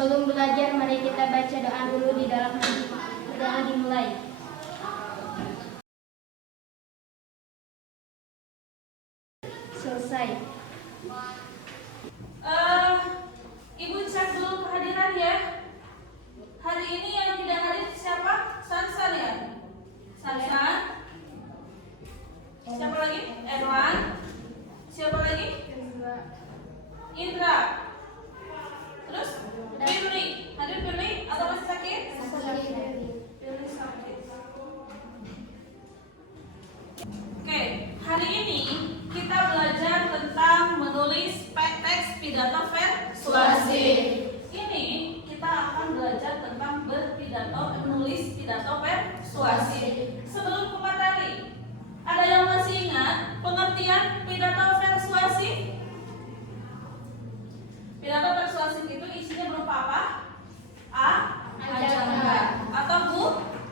Sebelum belajar, mari kita baca doa dulu di dalam hati. Doa dimulai. Selesai. Ibu cek dulu kehadiran ya. Hari ini yang tidak hadir siapa? Sansan ya? Sansan. Siapa lagi? Erwan. Siapa lagi? Indra. Terus? Firly. Hadir Firly atau masih sakit? Firly sakit. Oke, hari ini kita belajar tentang menulis teks pidato persuasi. Ini kita akan belajar tentang menulis pidato persuasi. Sebelum ke materi, ada yang masih ingat pengertian pidato persuasi? Pidato persuasi itu isinya berupa apa? Ajakan atau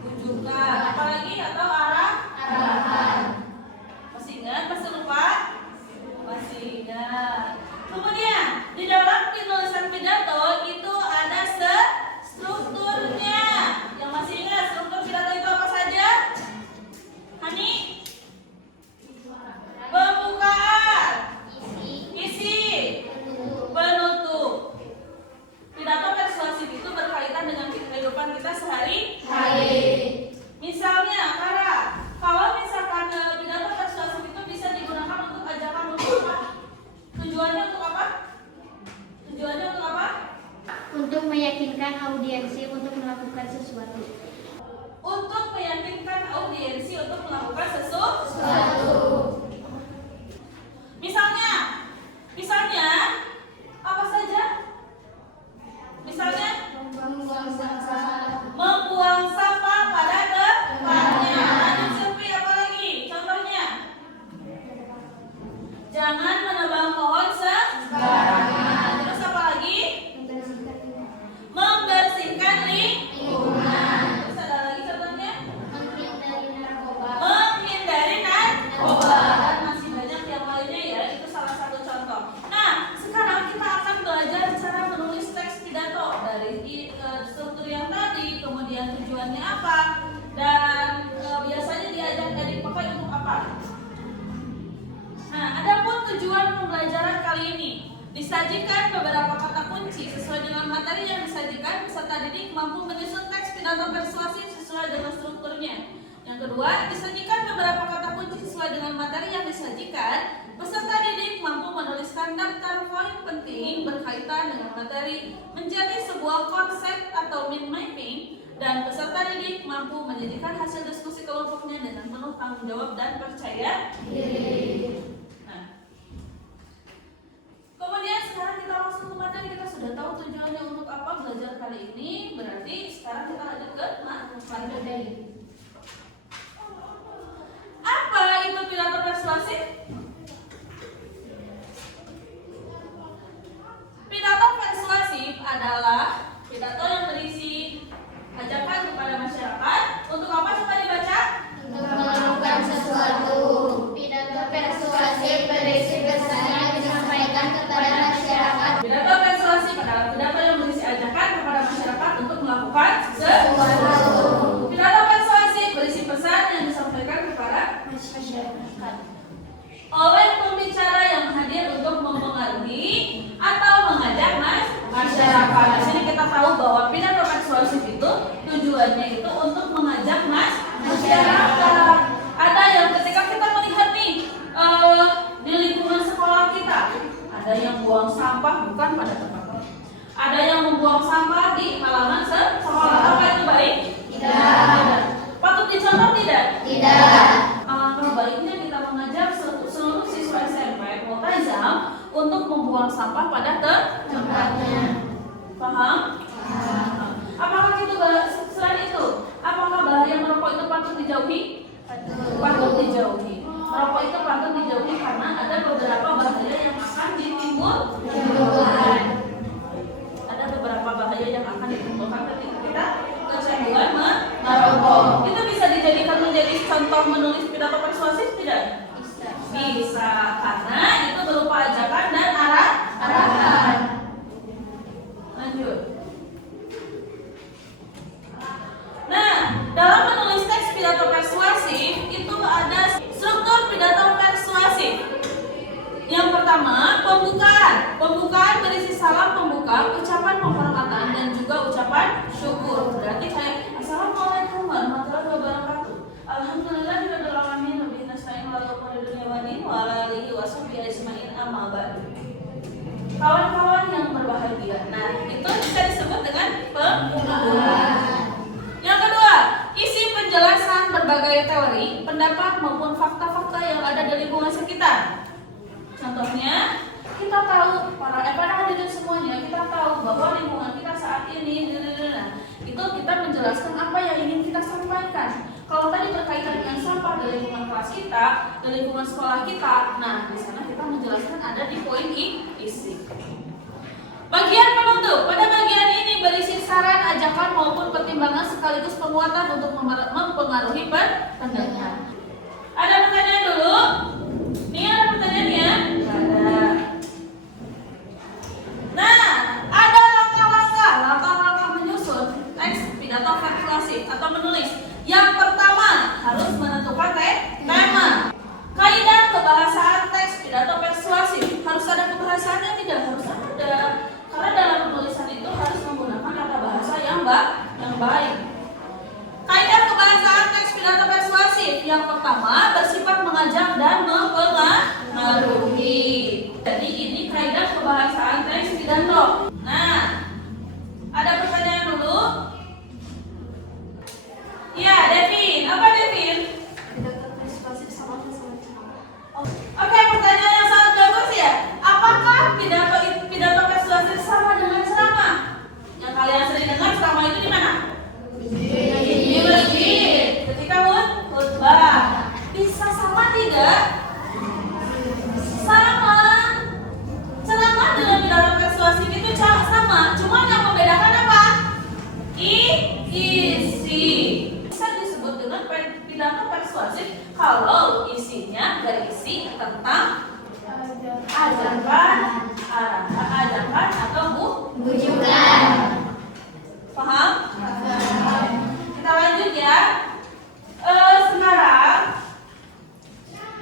bujukan, apalagi atau arahan. Masih ingat? Masih lupa? Masih ingat. Kemudian di dalam penulisan pidato itu ada strukturnya. Yang masih ingat struktur pidato itu apa saja? Hani? Pembukaan, isi, penutup. Pidato persuasif itu berkaitan dengan kehidupan kita sehari-hari. Misalnya, kalau misalkan pidato persuasif itu bisa digunakan untuk ajakan untuk apa? Tujuannya untuk apa? Tujuannya untuk apa? Untuk meyakinkan audiensi untuk melakukan sesuatu. Untuk meyakinkan audiensi untuk melakukan sesuatu. Misalnya apa saja? Misalnya membuang sampah pada tempatnya. Lanjut Silvi, apa lagi? Contohnya, jangan menebang pohon sembarangan. Terus apa lagi? Membersihkan lingkungan. Terus ada lagi contohnya? Menghindari narkoba. Dan masih banyak yang lainnya ya. Itu salah satu contoh. Nah, sekarang kita akan belajar cara menulis teks pidato dari struktur yang tadi, kemudian tujuannya apa, dan biasanya diajak edit pakai untuk apa. Nah, adapun tujuan pembelajaran kali ini disajikan beberapa kata kunci sesuai dengan materi yang disajikan, peserta didik mampu menyusun teks pidato persuasif sesuai dengan strukturnya. Yang kedua, disajikan beberapa kata kunci sesuai dengan materi yang disajikan, peserta didik mampu menuliskan daftar poin penting berkaitan dengan materi menjadi sebuah konsep atau mind mapping, dan peserta didik mampu menjadikan hasil diskusi kelompoknya dengan penuh tanggung jawab dan percaya diri. Nah, kemudian sekarang kita langsung ke materi. Kita sudah tahu tujuannya untuk apa belajar kali ini. Berarti sekarang kita lanjut ke materi. Apa itu pidato persuasif? Pidato persuasif adalah pidato yang berisi ajakan kepada masyarakat untuk apa? Coba dibaca. Untuk melakukan sesuatu. Pidato persuasif berisi pesan yang disampaikan kepada masyarakat. Pidato persuasif adalah pidato yang berisi ajakan kepada masyarakat untuk melakukan sesuatu. Pidato persuasif berisi pesan yang disampaikan kepada Masyarakat. oleh pembicara yang hadir untuk mempengaruhi atau mengajak masyarakat. Di sini kita tahu bahwa pidato persuasif itu tujuannya itu untuk mengajak masyarakat. Ada yang ketika kita melihat nih di lingkungan sekolah kita, ada yang buang sampah bukan pada tempatnya. Ada yang membuang sampah di halaman sekolah. Apa itu baik? Tidak. Patut dicontoh tidak? Tidak. Alangkah baiknya kita mengajar seluruh siswa SMP multazam untuk membuang sampah pada tempatnya. Paham? Apakah itu selain itu? Apakah bahaya merokok itu patut dijauhi? Patut dijauhi. Merokok itu patut dijauhi karena ada beberapa bahaya yang akan ditimbulkan. Ada beberapa bahaya yang akan ditimbulkan ketika kita kecanduan merokok. Itu bisa dijadikan menjadi contoh menulis pidato persuasif tidak? Bisa, karena itu berupa ajakan dan arahan. Lanjut. pertama, pembukaan. Pembukaan berisi salam pembuka, ucapan penghormatan dan juga ucapan syukur. Berarti kayak Assalamualaikum warahmatullahi wabarakatuh. Alhamdulillahirabbil alamin wa bihi nasta'in ala umuri dunya wa din wa ala alihi washabihi ajmain amma ba'du. Kawan-kawan yang berbahagia. Nah, itu bisa disebut dengan pembukaan. Yang kedua, isi penjelasan berbagai teori, pendapat maupun fakta-fakta yang ada di lingkungan sekitar. Contohnya, kita tahu para hadirin semuanya, kita tahu bahwa lingkungan kita saat ini, itu kita menjelaskan apa yang ingin kita sampaikan. Kalau tadi berkaitan dengan sampah di lingkungan kelas kita, di lingkungan sekolah kita, nah di sana kita menjelaskan ada di poin isi. Bagian penutup. Pada bagian ini berisi saran, ajakan maupun pertimbangan sekaligus penguatan untuk mempengaruhi pendengar. Ada pertanyaan dulu? Nih ada pertanyaannya? Ada. Nah, ada langkah-langkah menyusun teks pidato persuasif atau menulis. Yang pertama harus menentukan tema. Kaidah kebahasaan teks pidato persuasif harus ada kebahasaannya, tidak harus ada. Karena dalam penulisan itu harus menggunakan tata bahasa yang baik. Kaidah kebahasaan teks pidato persuasif yang pertama bersifat mengajak dan mempengaruhi. Jadi ini kaidah kebahasaan teks pidato. Nah, ada pertanyaan dulu? Ya, Devin. Apa Devin? Pidato persuasif sama Oke, pertanyaan yang sangat bagus ya. Apakah pidato persuasif sama dengan ceramah? Yang kalian sering dengar ceramah itu di mana? Di masjid. Ketika khutbah. Bisa sama tidak? Sama. Ceramah dengan pidato persuasif itu sama. Cuma yang membedakan apa? Isi. Bisa disebut dengan pidato persuasif kalau isinya berisi tentang ajakan atau bujukan. Paham? Kita lanjut ya. Sekarang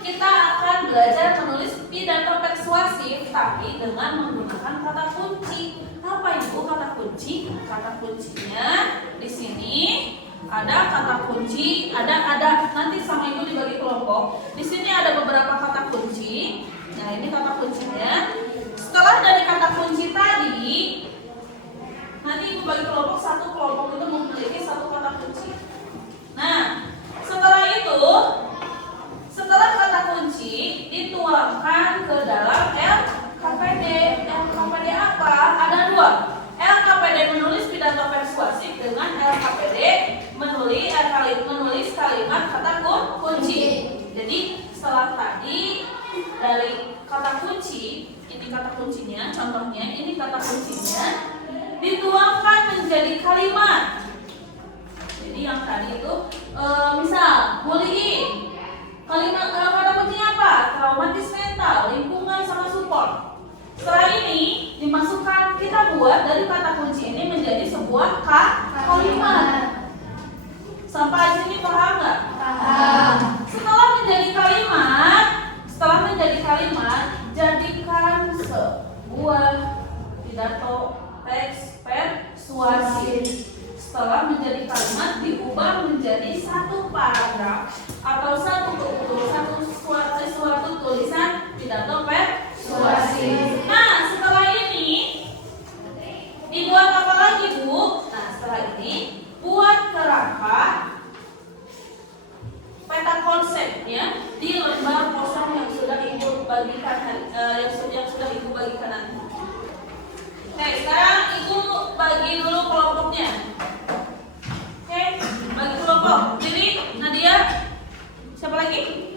kita akan belajar menulis pidato persuasif tapi dengan menggunakan kata kunci. Apa itu kata kunci? Kata kuncinya di sini ada kata kunci, ada nanti sama ibu dibagi kelompok. Di sini ada beberapa kata kunci. Nah, ini kata kuncinya. Setelah dari kata kunci tadi, nanti ibu bagi kelompok, satu kelompok itu memiliki satu kata kunci. Nah, setelah kata kunci dituangkan ke dalam LKPD. LKPD apa? Ada dua. LKPD menulis pidato persuasif dengan LKPD menulis kalimat kata kunci. Jadi setelah tadi dari kata kunci, ini kata kuncinya, contohnya ini kata kuncinya dituangkan menjadi kalimat. Jadi yang tadi itu misal bullying, kalimat kata kuncinya apa? Traumatis mental, lingkungan sama support. Setelah ini dimasukkan, kita buat dari kata kunci ini menjadi sebuah kalimat. Sampai sini paham nggak? Paham. Setelah menjadi kalimat, jadikan sebuah pidato teks persuasif. Setelah menjadi kalimat diubah menjadi satu paragraf atau suatu tulisan pidato persuasif. Nah, setelah ini dibuat apa lagi, Bu? Nah, setelah ini buat kerangka peta konsepnya di lembar kosong yang sudah ibu bagikan nanti. Oke, sekarang ibu bagi dulu kelompoknya. Oke, bagi kelompok. Jadi Nadia, siapa lagi?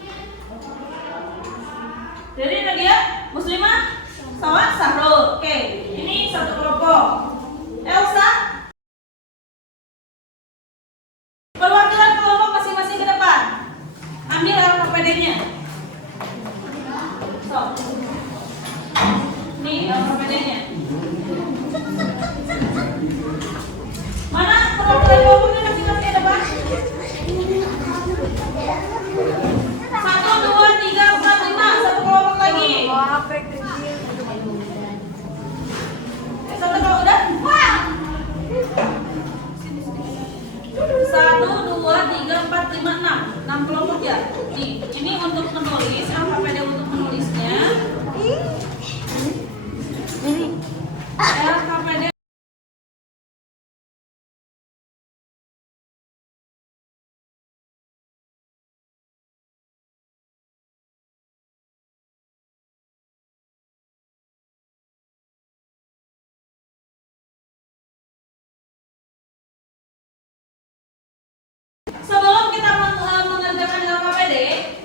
Jadi Nadia, Muslimah, sama Sahrul. Oke, ini satu kelompok. Elsa, perwakilan kelompok masing-masing ke depan. Ambil LKPD-nya. So, ini LKPD-nya. Mana perwakilan kelompoknya masing-masing ke depan? 1, 2, 3, 4, 5. Satu kelompok lagi. Sebelum kita mengerjakan LKPD,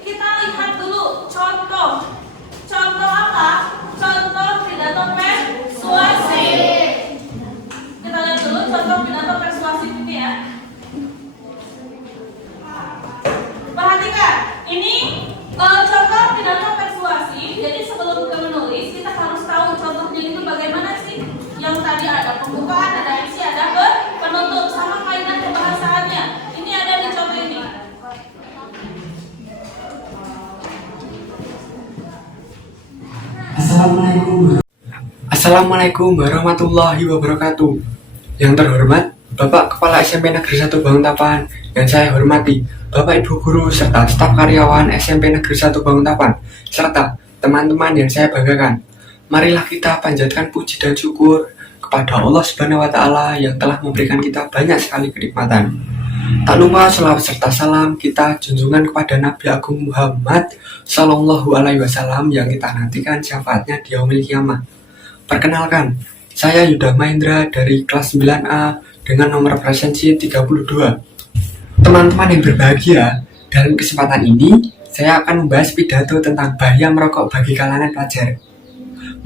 kita lihat dulu contoh. Contoh apa? Contoh pidato persuasif. Kita lihat dulu contoh pidato persuasif ini ya. Perhatikan, ini contoh pidato persuasif. Jadi sebelum kita menulis, kita harus tahu contohnya itu bagaimana sih. Yang tadi ada pembukaan, ada isi, ada penutup, sama kaidah pembahasannya. Ini ada di contoh ini. Assalamualaikum warahmatullahi wabarakatuh. Yang terhormat Bapak Kepala SMP Negeri 1 Banguntapan, yang saya hormati Bapak Ibu Guru serta staf karyawan SMP Negeri 1 Banguntapan, serta teman-teman yang saya banggakan. Marilah kita panjatkan puji dan syukur kepada Allah Subhanahu wa Ta'ala yang telah memberikan kita banyak sekali kenikmatan. Tak lupa selawat serta salam kita junjungan kepada Nabi Agung Muhammad Sallallahu Alaihi Wasallam yang kita nantikan syafaatnya di yaumil kiamah. Perkenalkan, saya Yuda Mahendra dari kelas 9A dengan nomor presensi 32. Teman-teman yang berbahagia, dalam kesempatan ini saya akan membahas pidato tentang bahaya merokok bagi kalangan pelajar.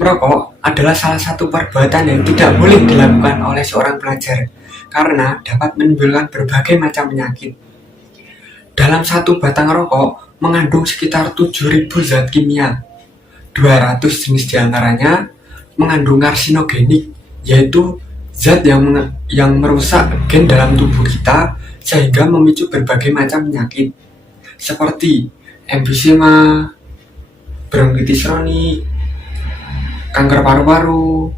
Merokok adalah salah satu perbuatan yang tidak boleh dilakukan oleh seorang pelajar karena dapat menimbulkan berbagai macam penyakit. Dalam satu batang rokok mengandung sekitar 7.000 zat kimia. 200 jenis diantaranya mengandung karsinogenik, yaitu zat yang merusak gen dalam tubuh kita sehingga memicu berbagai macam penyakit seperti emfisema, bronkitis kronik, kanker paru-paru,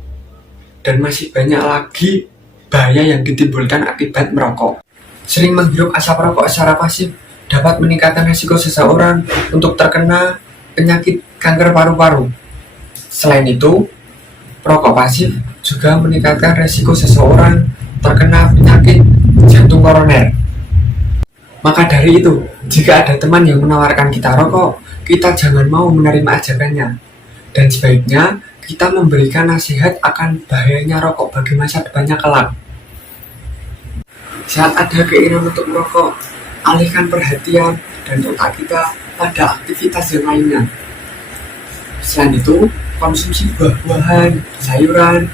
dan masih banyak lagi bahaya yang ditimbulkan akibat merokok. Sering menghirup asap rokok secara pasif dapat meningkatkan risiko seseorang untuk terkena penyakit kanker paru-paru. Selain itu, perokok pasif juga meningkatkan risiko seseorang terkena penyakit jantung koroner. Maka dari itu, jika ada teman yang menawarkan kita rokok, kita jangan mau menerima ajakannya. Dan sebaiknya kita memberikan nasihat akan bahayanya rokok bagi masa depannya kelak. Saat ada keinginan untuk merokok, alihkan perhatian dan otak kita pada aktivitas yang lainnya. Selain itu, konsumsi buah-buahan, sayuran,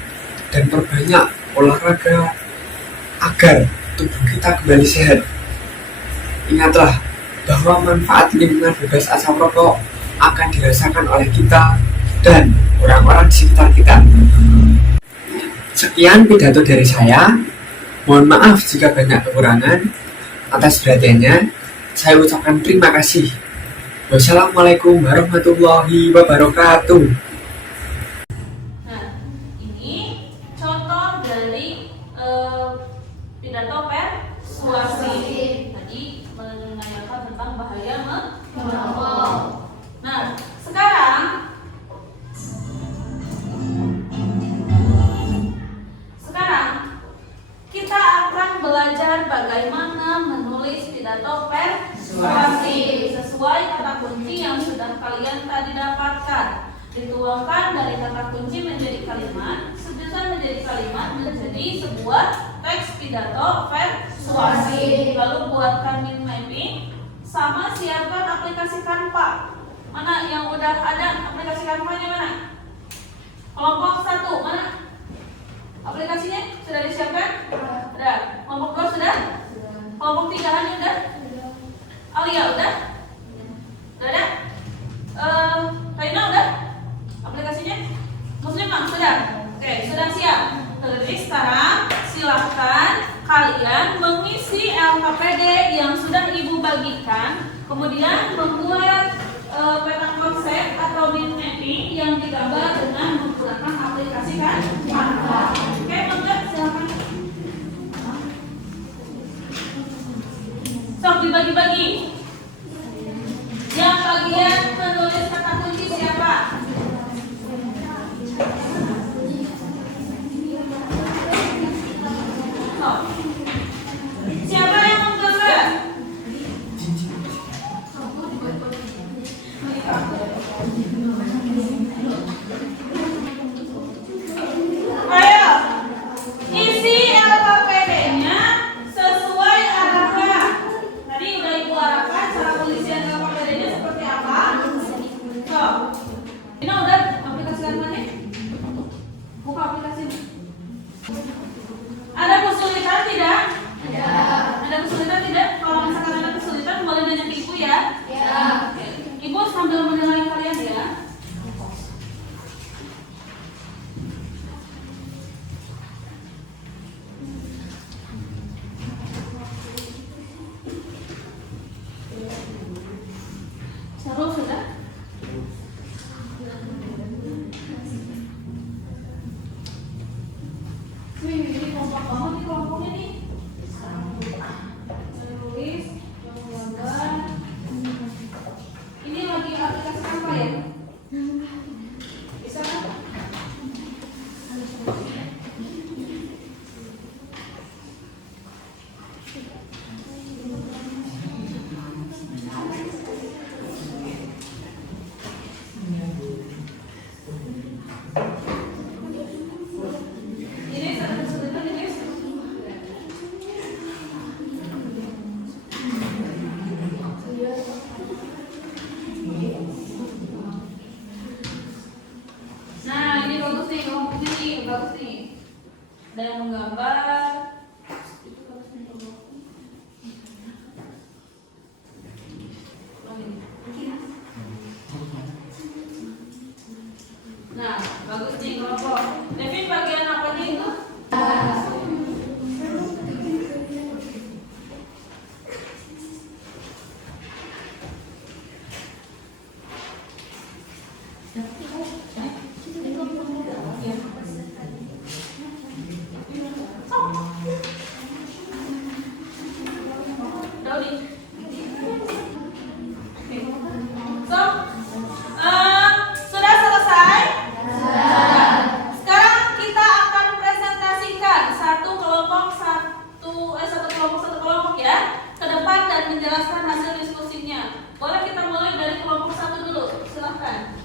dan perbanyak olahraga agar tubuh kita kembali sehat. Ingatlah bahwa manfaat lingkungan bebas asap rokok akan dirasakan oleh kita dan orang-orang di sekitar kita. Sekian pidato dari saya. Mohon maaf jika banyak kekurangan. Atas perhatiannya, saya ucapkan terima kasih. Wassalamualaikum warahmatullahi wabarakatuh. Nah, ini contoh dari pidato persuasif. Tadi menanyakan tentang bahaya merokok. Nah, sekarang kita akan belajar bagaimana menulis pidato persuasif sesuai kata kunci yang sudah kalian tadi dapatkan. Dituangkan dari kata kunci menjadi kalimat, susunan menjadi kalimat, menjadi sebuah teks pidato persuasif. Lalu buatkan mind mapping sama siapkan aplikasi Canva. Mana yang udah ada aplikasi Canva-nya mana? Kelompok 1 mana? Aplikasinya sudah disiapkan? Sudah. Kelompok 2 sudah? Kelompok 3 Hani udah? Alia udah? Udah ada? Raina udah? Aplikasinya? Muslimah sudah? Oke, sudah siap. Jadi sekarang silahkan kalian mengisi LKPD yang sudah ibu bagikan, kemudian membuat peta konsep atau mind mapping yang digambar dengan menggunakan aplikasi Canva. Oke, Bangga, silakan. Sok dibagi-bagi. Yang bagian menulis kata kunci siapa? Sok. Siapa yang menggambar? Ayo, isi LKPD-nya sesuai arahan. bagus nih, kelompok ini bagus nih. Ada yang menggambar. Nah, bagus nih kelompok. Devin bagian apanya itu? Daudi. So, sudah selesai? Sekarang kita akan presentasikan satu kelompok ya ke depan dan menjelaskan hasil diskusinya. Boleh kita mulai dari kelompok 1 dulu, silahkan.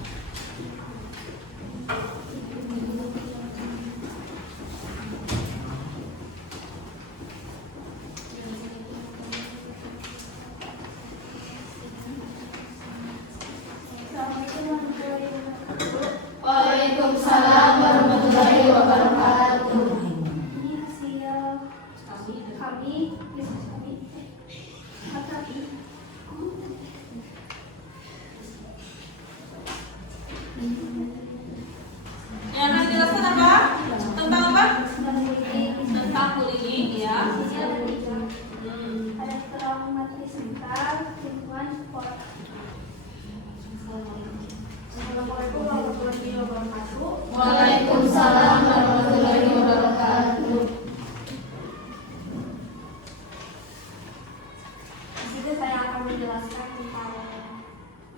Waalaikumsalam warahmatullahi wabarakatuh. Ini hasil kami. Yang akan dijelaskan apa? Tentang apa? Tentang kuliner ya. Ada terang materi sebentar, lingkungan sekolah. Assalamualaikum warahmatullahi wabarakatuh. Waalaikumsalam warahmatullahi wabarakatuh. Di sini saya akan menjelaskan tentang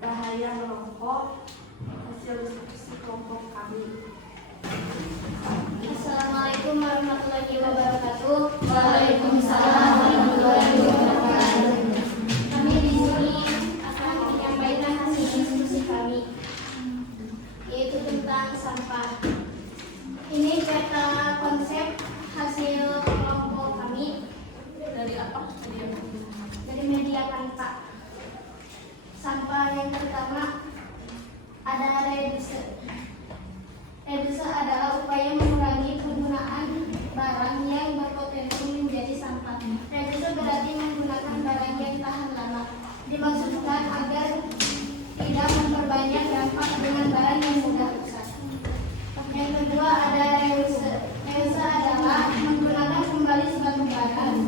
bahaya merokok hasil diskusi kelompok kami. Assalamualaikum warahmatullahi wabarakatuh. Waalaikumsalam warahmatullahi wabarakatuh. Kami di sini akan menyampaikan hasil diskusi kami, yaitu tentang sampah. Ini peta konsep hasil kelompok kami Dari apa? dari media Kanva. Sampah yang pertama ada reduce. Reduce adalah upaya mengurangi penggunaan barang yang berpotensi menjadi sampah. Reduce berarti menggunakan barang yang tahan lama. Dimaksudkan agar tidak memperbanyak dampak dengan barang yang mudah rusak. Yang kedua ada reuse. Reuse adalah menggunakan kembali suatu barang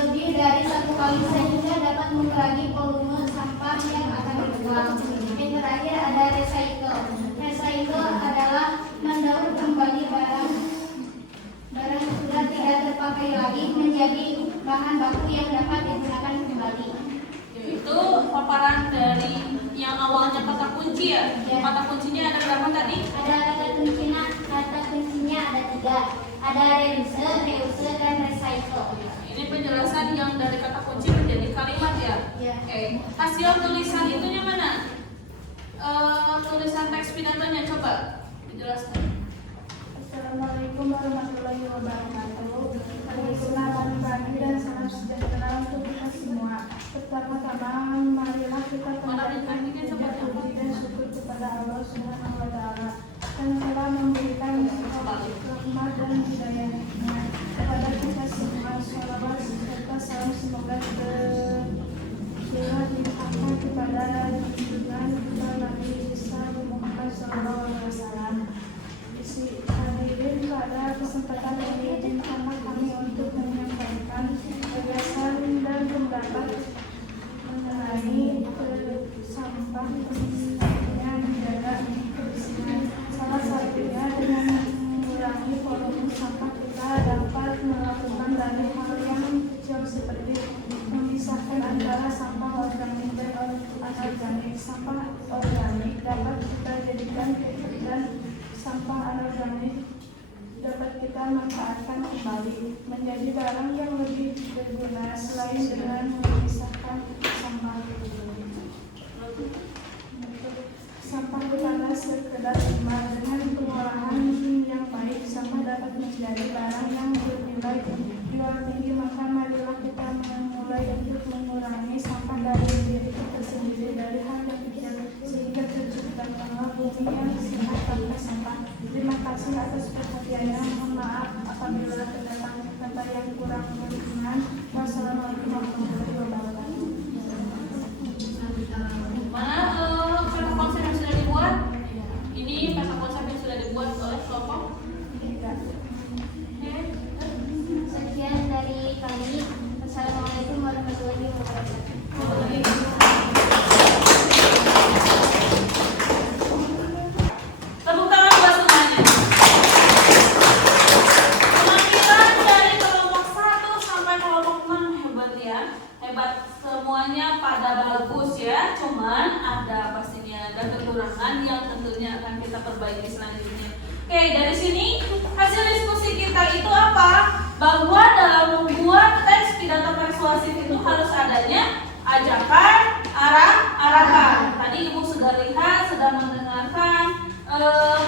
lebih dari satu kali sehingga dapat mengurangi volume sampah yang akan dibuang. Yang terakhir ada recycle. Recycle adalah mendaur kembali barang sudah tidak terpakai lagi menjadi bahan baku yang dapat digunakan kembali. Itu paparan dari yang awalnya kata kunci ya. Ya. Kata kuncinya ada berapa tadi? Ada kata kuncinya ada 3. Ada reduce, reuse, dan recycle. Ini penjelasan yang dari kata kunci menjadi kalimat ya. Ya. Oke. Hasil tulisan itunya mana? Tulisan teks pidatonya coba dijelaskan. Assalamualaikum warahmatullahi wabarakatuh. Perkenalkan kami dan salam sejahtera untuk kita semua. Pertama-tama, marilah kita panjatkan puji dan syukur kepada Allah Subhanahu wa Ta'ala yang telah memberikan rahmat dan hidayahnya kepada kita semua. Shalawat serta salam semoga dilimpahkan kepada junjungan kita Nabi Muhammad SAW. Hadirin, pada kesempatan ini izinkanlah kami untuk menyampaikan gagasan dan pendapat mengenai sampah pentingnya menjaga kebersihan. Salah satunya dengan mengurangi volume sampah kita dapat melakukan dari hal yang kecil seperti memisahkan antara sampah organik dan anorganik. Sampah organik dapat kita jadikan dan sampah anorganik dapat kita manfaatkan kembali menjadi barang yang lebih berguna selain dengan memisahkan sampah sampah bukanlah sekedar limbah. Dengan pengolahan yang baik, sampah dapat menjadi barang yang bernilai jual tinggi. Maka marilah kita memulai untuk mengurangi sampah dari diri kita sendiri, dari hal yang kecil sehingga terciptakanlah bumi yang sehat tanpa sampah. Terima kasih atas perhatiannya. Mohon maaf apabila terdapat kata yang kurang berkenan. Wassalamualaikum warahmatullahi wabarakatuh. Mana peta konsep yang sudah dibuat? Ini peta konsep yang sudah dibuat oleh kelompok. Sekian dari kami. Assalamualaikum warahmatullahi wabarakatuh. Tepuk tangan buat semuanya. Penampilan dari kelompok 1 sampai kelompok 6 hebat ya. Hebat semuanya pada bagus ya. Cuman ada pastinya ada kekurangan yang tentunya akan kita perbaiki selanjutnya. Oke, dari sini hasil diskusi kita itu apa? Bahwa dalam membuat teks pidato persuasif itu harus adanya ajakan, arahan. Tadi Ibu sudah lihat, sudah mendengarkan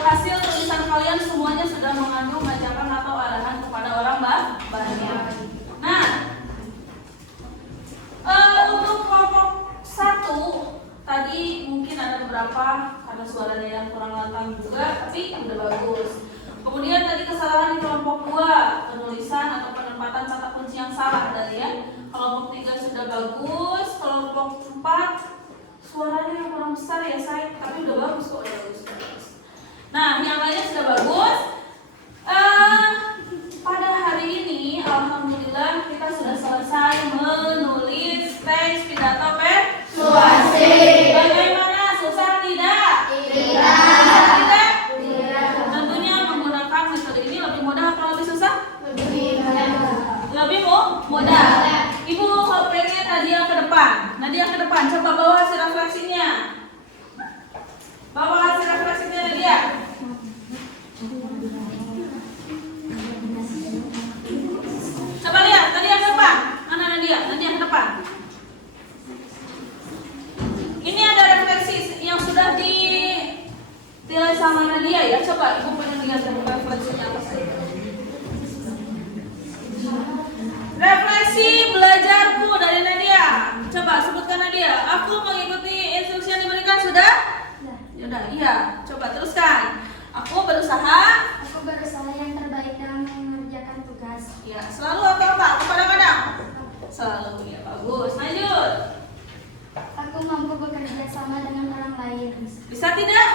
hasil tulisan kalian semuanya sudah mengandung ajakan atau arahan kepada orang banyak. Nah, untuk kelompok 1 tadi mungkin ada beberapa karena suaranya yang kurang lantang juga, tapi udah bagus. Kemudian tadi kesalahan di kelompok 2, penulisan atau penempatan kata kunci yang salah tadi ya. Kelompok 3 sudah bagus, kelompok 4 suaranya yang kurang besar ya say, tapi udah bagus kok, udah bagus. Nah, yang lainnya sudah bagus. Pada hari ini, alhamdulillah kita sudah selesai menulis teks pidato persuasif. Bagaimana? Susah tidak? Tidak. Tentunya menggunakan metode ini lebih mudah atau lebih susah? Lebih mudah. Ibu pengen Nadia ke depan. Nadia ke depan. Coba bawa hasil refleksinya. Bawa hasil refleksinya Nadia. Coba lihat, Nadia ke depan. Mana Nadia? Nadia ke depan. Ini ada refleksi yang sudah ditilai sama Nadia ya. Coba Ibu pengen lihat refleksinya apa sih? Refleksi belajarku dari Nadia. Coba sebutkan Nadia. Aku mengikuti instruksi yang diberikan sudah? Sudah. Iya. Coba teruskan. Aku berusaha yang terbaik dalam mengerjakan tugas. ya, selalu apa? Kadang-kadang selalu ya, bagus. Lanjut. Aku mampu bekerja sama dengan orang lain. Bisa tidak?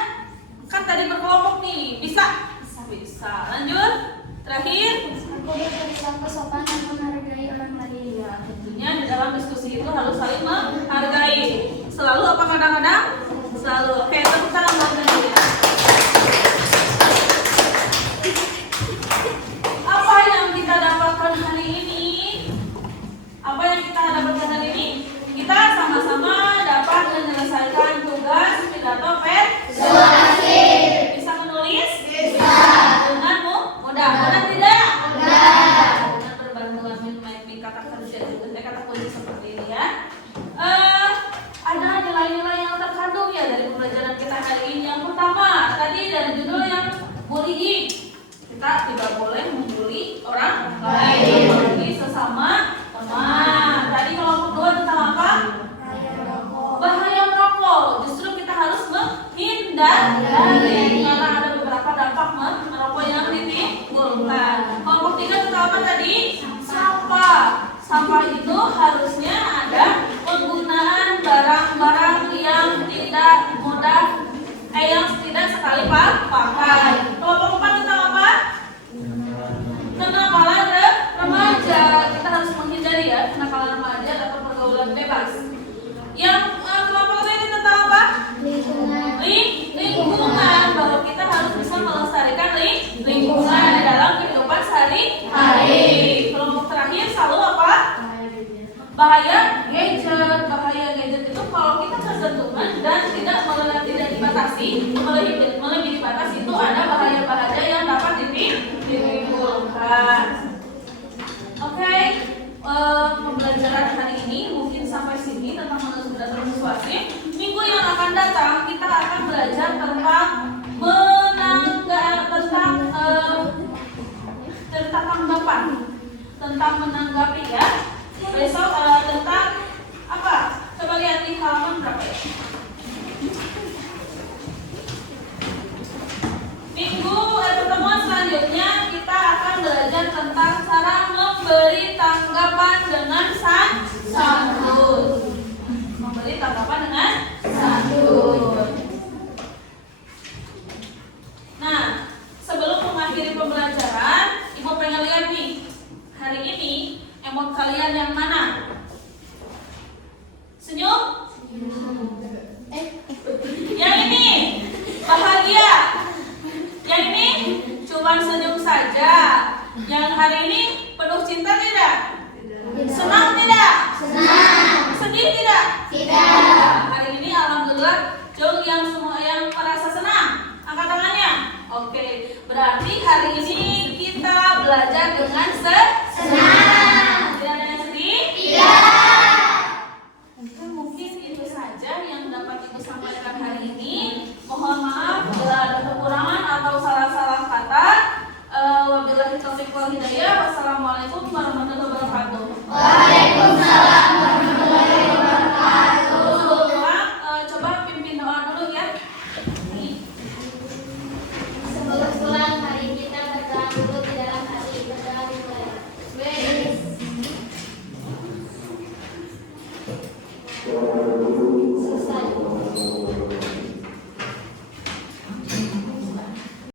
Kan tadi berkelompok nih. Bisa? Bisa. Lanjut. Terakhir. Aku berperilaku sopan dan menghargai orang lain. Ya, tentunya di dalam diskusi itu harus saling menghargai. Selalu apa kadang-kadang? Selalu. Oke, tepuk tangan buat Nadia. Apa yang kita dapatkan hari ini? Apa yang kita dapatkan hari ini? Kita sama-sama dapat menyelesaikan tugas pidato persuasif. Bisa menulis? Bisa. Dengan mudah. Mudah tidak? Mudah. Dengan berbantuan memainkan kata kerja juga, kata kunci seperti ini ya. Ada nilai-nilai yang terkandung ya dari pembelajaran kita hari ini. Yang pertama, tadi dari judul yang bullying. Kita tidak boleh membuli orang lain, apalagi sesama teman. Tadi kelompok 2 tentang apa? Bahaya merokok. Justru kita harus menghindari karena ada beberapa dampak merokok yang ditimbulkan. Kelompok 3 tentang apa tadi? Sampah. Sampah itu harusnya ada penggunaan barang-barang yang tidak mudah, yang tidak sekali pakai. Kelompok 4 tentang apa? Kenakalan remaja. Kita harus menghindari ya kenakalan remaja atau pergaulan bebas. Yang kelompok ini tentang apa? Lingkungan. Bahwa kita harus bisa melestarikan lingkungan dalam kehidupan sehari-hari. Kelompok terakhir selalu apa? Bahaya gadget. Bahaya gadget itu kalau kita kesentuhan dan tidak dibatasi, melebihi batas, itu ada bahaya-bahaya yang dapat ditimbulkan. Oke, pembelajaran hari ini mungkin sampai sini tentang menulis pidato persuasif. Minggu yang akan datang kita akan belajar tentang tanggapan, tentang menanggapi ya. Besok tentang apa? Coba lihat di halaman berapa ya? Minggu pertemuan belajar tentang cara memberi tanggapan dengan santun. Memberi tanggapan dengan santun. Nah, sebelum mengakhiri pembelajaran, Ibu pengen lihat nih, hari ini emot kalian yang mana? Senyum? Yang ini bahagia. Yang ini cuma senyum saja. Yang hari ini penuh cinta tidak? Senang tidak? Senang. Sedih tidak? Tidak. Hari ini alhamdulillah Jong yang semua yang merasa senang. Angkat tangannya. Oke, berarti hari ini kita belajar dengan senang.